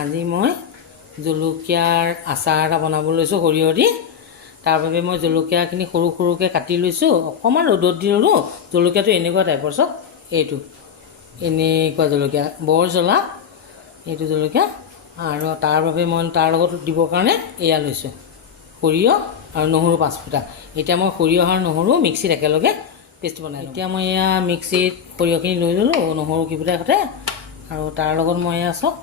আজি মই জলকীয়াৰ আচাৰ এটা বনাব লৈছোঁ সৰিয়হ দি। তাৰ বাবে মই জলকীয়াখিনি সৰু সৰুকৈ কাটি লৈছোঁ, অকণমান ৰ'দত দি ল'লোঁ। জলকীয়াটো এনেকুৱা টাইপৰ চাওক, এইটো এনেকুৱা জলকীয়া, বৰ জ্বলা এইটো জলকীয়া। আৰু তাৰ বাবে মই তাৰ লগত দিবৰ কাৰণে এয়া লৈছোঁ সৰিয়হ আৰু নহৰু 5 ফুটা। এতিয়া মই সৰিয়হ আৰু নহৰু মিক্সিত একেলগে পেষ্ট বনাই। এতিয়া মই এয়া মিক্সিত সৰিয়হখিনি লৈ ল'লোঁ নহৰু কেইফুটাৰ সৈতে, আৰু তাৰ লগত মই এয়া চাওক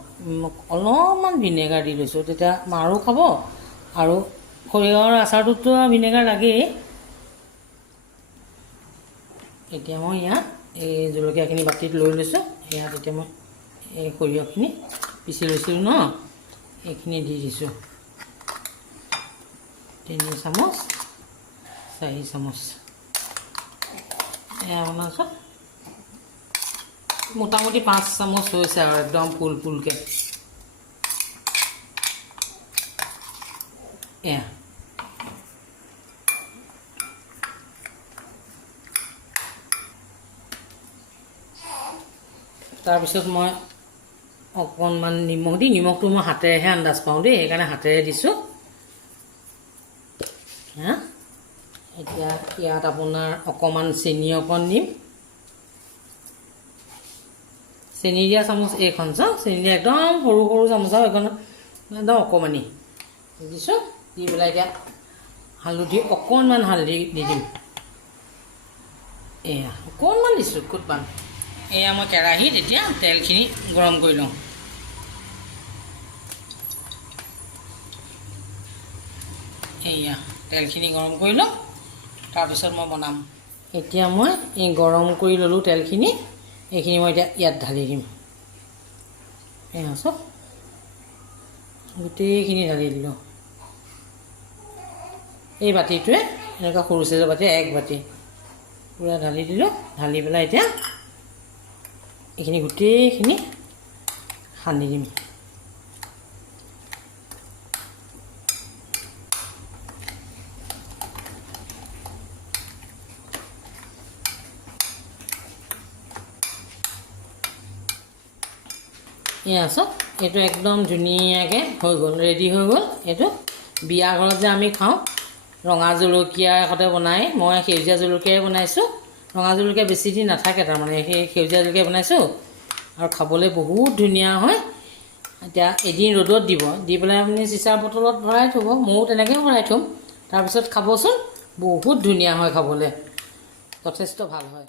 অলপমান ভিনেগাৰ দি লৈছোঁ, তেতিয়া মাৰো খাব আৰু সৰিয়হৰ আচাৰটোতো ভিনেগাৰ লাগেই। এতিয়া মই ইয়াত এই জলকীয়াখিনি বাতিত লৈ লৈছোঁ। ইয়াত এতিয়া মই এই সৰিয়হখিনি পিচি লৈছিলোঁ ন, এইখিনি দি দিছোঁ 3 চামুচ 4 চামুচ। এয়া বনাইছোঁ মোটামুটি 5 চামুচ হৈছে আৰু একদম ফুল ফুলকৈ। এয়া তাৰপিছত মই অকণমান নিমখ দি, নিমখটো মই হাতেৰেহে আন্দাজ পাওঁ দেই, সেইকাৰণে হাতেৰে দিছোঁ। হা এতিয়া ইয়াত আপোনাৰ অকণমান চেনি অকণ দিম। চেনি দিয়া চামুচ এইখন চাওক, চেনি দিয়া একদম সৰু সৰু চামুচ আৰু এইখন একদম অকণমানি দিছোঁ। দি পেলাই এতিয়া হালধি অকণমান হালধি দি দিম। এয়া অকণমান দিছোঁ খুটমান। এয়া মই কেৰাহীত এতিয়া তেলখিনি গৰম কৰি লওঁ। এয়া তেলখিনি গৰম কৰি লওঁ, তাৰপিছত মই বনাম। এতিয়া মই এই গৰম কৰি ল'লোঁ তেলখিনি, এইখিনি মই এতিয়া ইয়াত ঢালি দিম। এয়া চাওক গোটেইখিনি ঢালি দিলোঁ। এই বাতিটোৱে এনেকুৱা সৰু চাইজৰ বাতি 1 বাতি পূৰা ঢালি দিলোঁ। ঢালি পেলাই এতিয়া এইখিনি গোটেইখিনি সানি দিম। এয়া চাওক এইটো একদম ধুনীয়াকৈ হৈ গ'ল, ৰেডি হৈ গ'ল। এইটো বিয়া ঘৰত যে আমি খাওঁ ৰঙা জলকীয়াৰ সৈতে বনাই, মই সেউজীয়া জলকীয়াৰে বনাইছোঁ। ৰঙা জলকীয়া বেছি দিন নাথাকে, তাৰমানে সেই সেউজীয়া জলকীয়া বনাইছোঁ আৰু খাবলৈ বহুত ধুনীয়া হয়। এতিয়া এদিন ৰ'দত দিব, দি পেলাই আপুনি চিচাৰ বটলত ভৰাই থ'ব, ময়ো তেনেকৈ ভৰাই থ'ম। তাৰপিছত খাবচোন, বহুত ধুনীয়া হয় খাবলৈ, যথেষ্ট ভাল হয়।